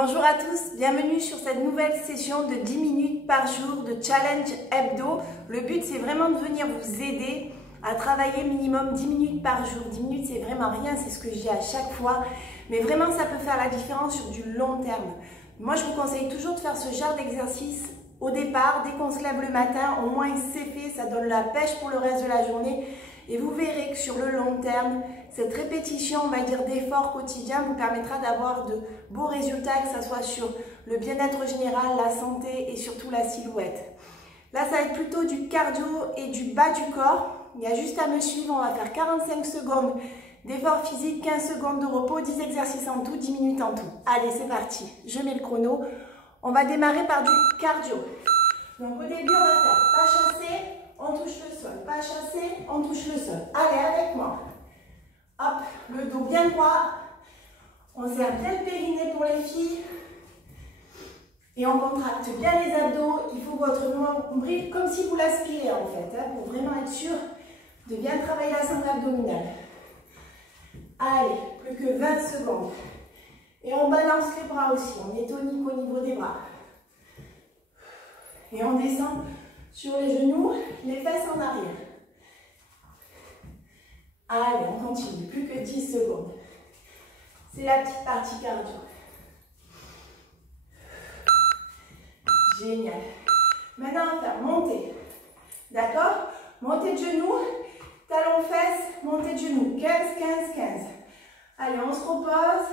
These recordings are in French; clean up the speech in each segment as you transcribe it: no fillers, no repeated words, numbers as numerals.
Bonjour à tous, bienvenue sur cette nouvelle session de 10 minutes par jour de challenge hebdo. Le but c'est vraiment de venir vous aider à travailler minimum 10 minutes par jour. 10 minutes c'est vraiment rien, c'est ce que je dis à chaque fois, mais vraiment ça peut faire la différence sur du long terme. Moi je vous conseille toujours de faire ce genre d'exercice au départ, dès qu'on se lève le matin, au moins c'est fait, ça donne la pêche pour le reste de la journée. Et vous verrez que sur le long terme, cette répétition, on va dire, d'efforts quotidiens vous permettra d'avoir de beaux résultats, que ce soit sur le bien-être général, la santé et surtout la silhouette. Là, ça va être plutôt du cardio et du bas du corps. Il y a juste à me suivre, on va faire 45 secondes d'effort physique, 15 secondes de repos, 10 exercices en tout, 10 minutes en tout. Allez, c'est parti, je mets le chrono. On va démarrer par du cardio. Donc au début, on va faire pas chassé, on touche le sol, pas chassé, on touche le sol. Allez, avec moi. Hop, le dos bien droit. On serre bien le périnée pour les filles. Et on contracte bien les abdos. Il faut votre nombril comme si vous l'aspirez en fait, hein, pour vraiment être sûr de bien travailler la sangle abdominale. Allez, plus que 20 secondes. Et on balance les bras aussi. On est tonique au niveau des bras. Et on descend sur les genoux, les fesses en arrière. Allez, on continue, plus que 10 secondes. C'est la petite partie cardio. Génial. Maintenant, on va faire monter. D'accord? Montée de genoux, talons fesses, montée de genoux. 15, 15, 15. Allez, on se repose.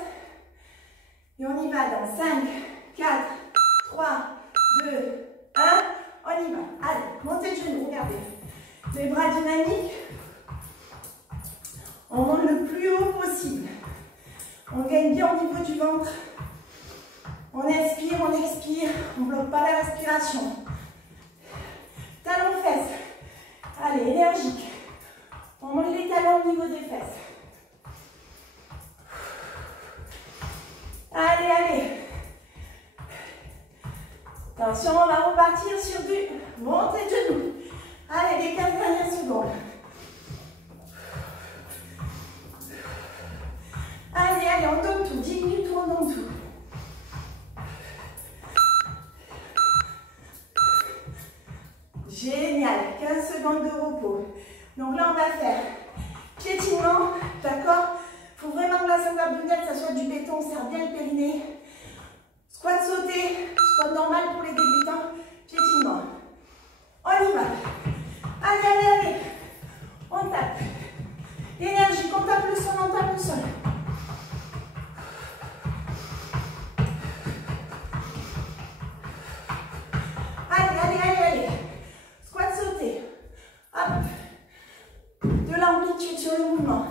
Et on y va dans 5, 4, 3, 2, 1. On y va. Allez, montée de genoux, regardez. Les bras dynamiques. On monte le plus haut possible. On gagne bien au niveau du ventre. On inspire, on expire. On ne bloque pas la respiration. Talons fesses. Allez, énergique. On monte les talons au niveau des fesses. Allez, allez. Attention, on va repartir sur du montée de genoux. Allez, les 15 dernières secondes. Allez, allez, on donne tout. 10 minutes où on donne tout. Génial. 15 secondes de repos. Donc là, on va faire piétinement. D'accord? Il faut vraiment que la sangle abdominale, ça soit du béton. On serre bien le périnée. Squat sauté. Squat normal pour les débutants. Piétinement. On y va. Allez, allez, allez. On tape. Énergie. On tape le sol, on tape le sol. Allez, allez, allez, allez. Squat sauté. Hop. De l'amplitude sur le mouvement.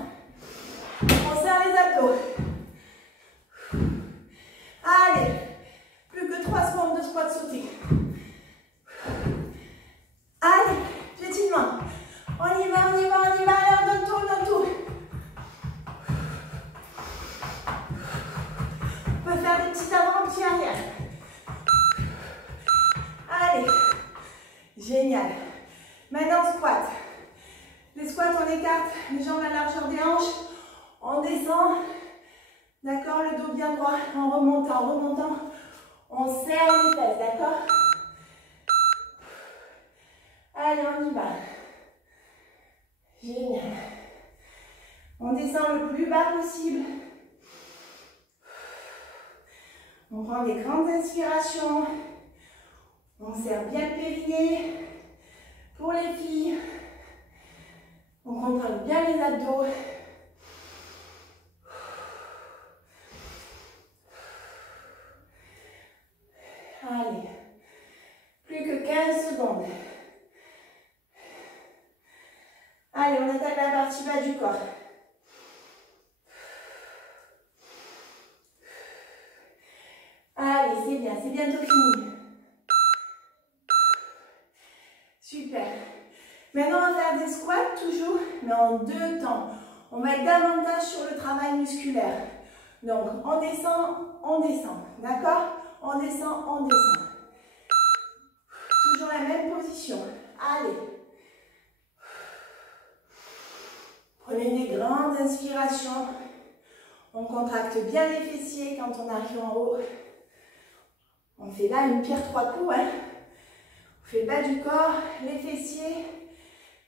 On serre les abdos. Allez. Plus que 3 secondes de squat sauté. Allez. Piétinement. On y va, on y va, on y va. Allez, on donne tout, on donne tout. On peut faire des petits avant, petits arrière. Allez. Génial. Maintenant, squat. Les squats, on écarte les jambes à la largeur des hanches. On descend. D'accord, le dos bien droit. En remontant. On serre les fesses, d'accord? Allez, on y va. Génial. On descend le plus bas possible. On prend des grandes inspirations. On serre bien le périnée. Pour les filles, on contracte bien les abdos. Allez, plus que 15 secondes. Allez, on attaque la partie bas du corps. Allez, c'est bien, c'est bientôt fini. Super. Maintenant, on va faire des squats toujours, mais en 2 temps. On va être davantage sur le travail musculaire. Donc, on descend. D'accord? On descend. Toujours la même position. Allez. Prenez des grandes inspirations. On contracte bien les fessiers quand on arrive en haut. On fait là une pierre trois coups. Hein. On fait le bas du corps, les fessiers.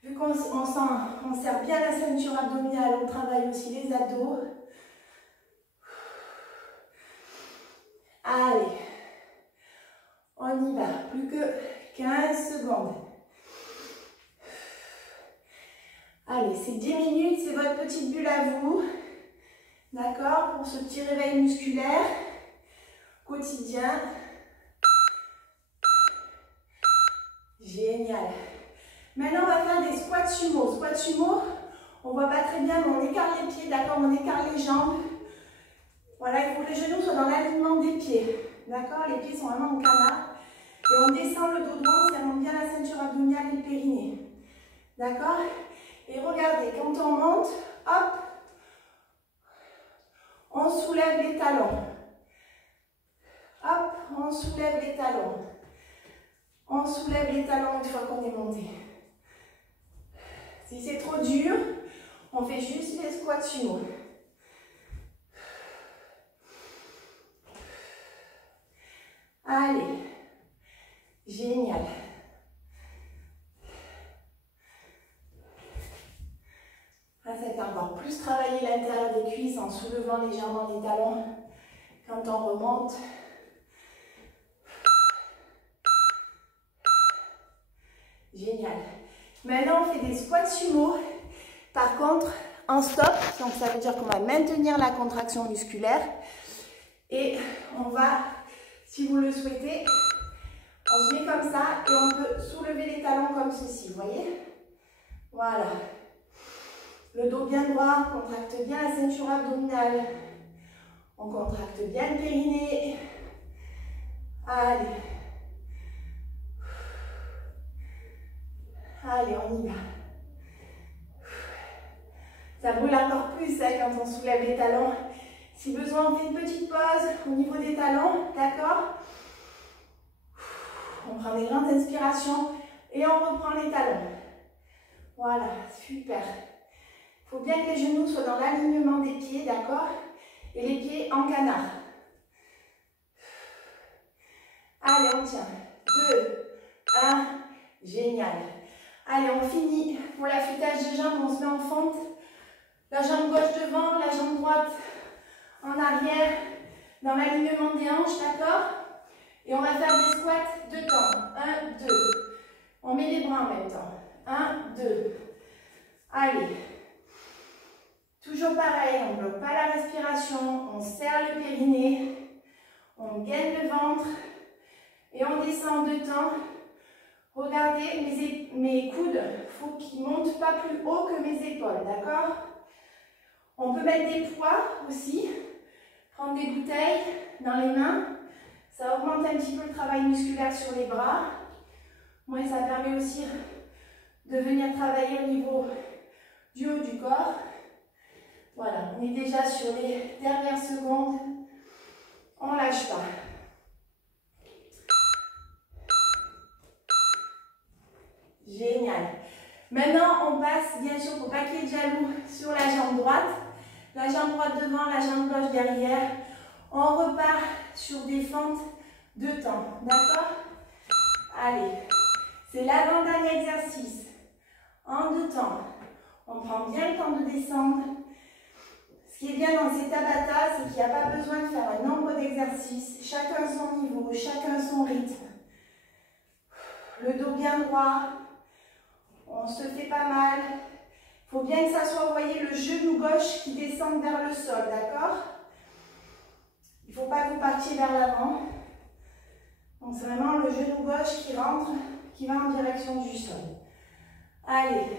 Vu qu'on serre bien la ceinture abdominale, on travaille aussi les abdos. Allez, on y va. Plus que 15 secondes. Allez, c'est 10 minutes, c'est votre petite bulle à vous. D'accord? Pour ce petit réveil musculaire quotidien. Génial. Maintenant, on va faire des squats sumo. Squats sumo, on ne voit pas très bien, mais on écarte les pieds, d'accord? On écarte les jambes. Voilà, il faut que les genoux soient dans l'alignement des pieds. D'accord? Les pieds sont vraiment en canard. Et on descend le dos droit en serrant bien la ceinture abdominale et le périnée. D'accord? Et regardez, quand on monte, hop, on soulève les talons. Hop, on soulève les talons. On soulève les talons une fois qu'on est monté. Si c'est trop dur, on fait juste les squats sumo. Allez, génial. Là, ça fait encore plus travailler l'intérieur des cuisses en soulevant légèrement les talons quand on remonte. Génial. Maintenant, on fait des squats sumo. Par contre, en stop, donc ça veut dire qu'on va maintenir la contraction musculaire. Et on va, si vous le souhaitez, on se met comme ça et on peut soulever les talons comme ceci, vous voyez? Voilà. Le dos bien droit, on contracte bien la ceinture abdominale. On contracte bien le périnée. Allez. Allez, on y va. Ça brûle encore plus hein, quand on soulève les talons. Si besoin, on fait une petite pause au niveau des talons, d'accord? On prend des grandes inspirations et on reprend les talons. Voilà, super. Il faut bien que les genoux soient dans l'alignement des pieds, d'accord? Et les pieds en canard. Allez, on tient. 2, 1, génial. Allez, on finit. Pour l'affûtage des jambes, on se met en fente. La jambe gauche devant, la jambe droite en arrière, dans l'alignement des hanches, d'accord? Et on va faire des squats de temps. 1, 2. On met les bras en même temps. 1, 2. Allez. Toujours pareil, on ne bloque pas la respiration, on serre le périnée, on gaine le ventre et on descend de temps. Regardez mes coudes, il faut qu'ils ne montent pas plus haut que mes épaules, d'accord? On peut mettre des poids aussi, prendre des bouteilles dans les mains, ça augmente un petit peu le travail musculaire sur les bras. Moi, ça permet aussi de venir travailler au niveau du haut du corps. Voilà, on est déjà sur les dernières secondes. On ne lâche pas. Génial. Maintenant, on passe, bien sûr, pour pas qu'il y ait de jaloux, sur la jambe droite. La jambe droite devant, la jambe gauche derrière. On repart sur des fentes de temps. D'accord? Allez. C'est l'avant-dernier exercice. En 2 temps. On prend bien le temps de descendre. Ce qui est bien dans ces Tabata, c'est qu'il n'y a pas besoin de faire un nombre d'exercices. Chacun son niveau, chacun son rythme. Le dos bien droit. On se fait pas mal. Il faut bien que ça soit, vous voyez, le genou gauche qui descende vers le sol, d'accord? Il ne faut pas que vous partiez vers l'avant. Donc c'est vraiment le genou gauche qui rentre, qui va en direction du sol. Allez.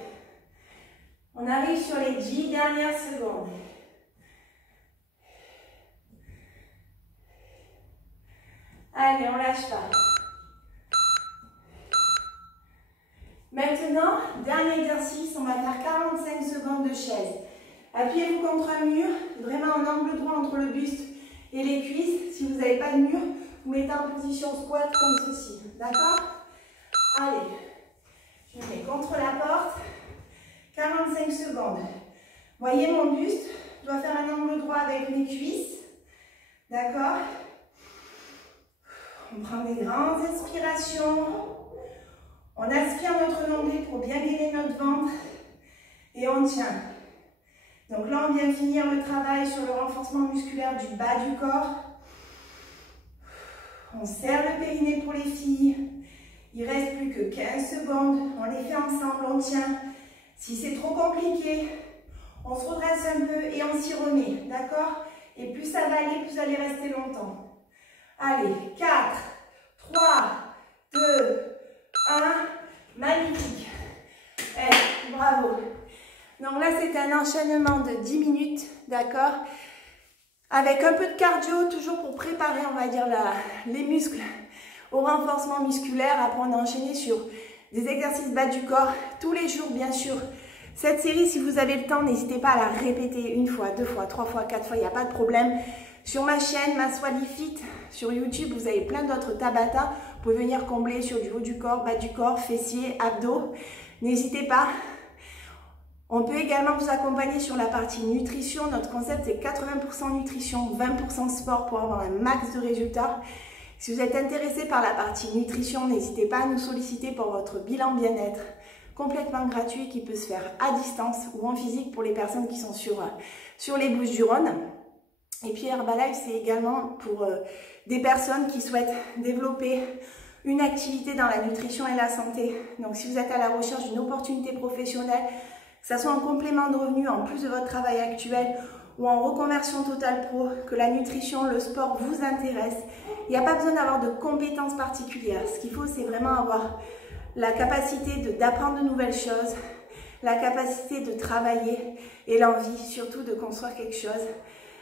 On arrive sur les 10 dernières secondes. Allez, on lâche pas. Maintenant, dernier exercice, on va faire 45 secondes de chaise. Appuyez-vous contre un mur, vraiment en angle droit entre le buste et les cuisses. Si vous n'avez pas de mur, vous mettez en position squat comme ceci. D'accord? Allez, je me mets contre la porte. 45 secondes. Voyez mon buste, je dois faire un angle droit avec mes cuisses. D'accord? On On prend des grandes inspirations. On aspire notre nombril pour bien gainer notre ventre. Et on tient. Donc là, on vient finir le travail sur le renforcement musculaire du bas du corps. On serre le périnée pour les filles. Il ne reste plus que 15 secondes. On les fait ensemble, on tient. Si c'est trop compliqué, on se redresse un peu et on s'y remet. D'accord? Et plus ça va aller, plus vous allez rester longtemps. Allez, 4, 3, 2, 1. Magnifique. Bravo. Donc là, c'est un enchaînement de 10 minutes, d'accord? Avec un peu de cardio, toujours pour préparer, on va dire, les muscles au renforcement musculaire. Après, on a enchaîné sur des exercices bas du corps tous les jours, bien sûr. Cette série, si vous avez le temps, n'hésitez pas à la répéter 1 fois, 2 fois, 3 fois, 4 fois, il n'y a pas de problème. Sur ma chaîne, MassWally-Fit, sur YouTube, vous avez plein d'autres Tabata. Vous pouvez venir combler sur du haut du corps, bas du corps, fessiers, abdos. N'hésitez pas. On peut également vous accompagner sur la partie nutrition. Notre concept, c'est 80% nutrition, 20% sport pour avoir un max de résultats. Si vous êtes intéressé par la partie nutrition, n'hésitez pas à nous solliciter pour votre bilan bien-être complètement gratuit qui peut se faire à distance ou en physique pour les personnes qui sont sur les Bouches-du-Rhône. Et puis Herbalife, c'est également pour des personnes qui souhaitent développer une activité dans la nutrition et la santé. Donc si vous êtes à la recherche d'une opportunité professionnelle, que ce soit en complément de revenus en plus de votre travail actuel ou en reconversion totale pro, que la nutrition, le sport vous intéresse, il n'y a pas besoin d'avoir de compétences particulières. Ce qu'il faut, c'est vraiment avoir la capacité d'apprendre de nouvelles choses, la capacité de travailler et l'envie surtout de construire quelque chose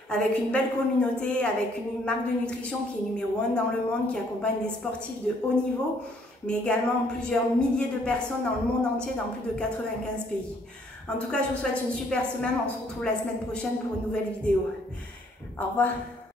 avec une belle communauté, avec une marque de nutrition qui est numéro 1 dans le monde, qui accompagne des sportifs de haut niveau, mais également plusieurs milliers de personnes dans le monde entier, dans plus de 95 pays. En tout cas, je vous souhaite une super semaine. On se retrouve la semaine prochaine pour une nouvelle vidéo. Au revoir.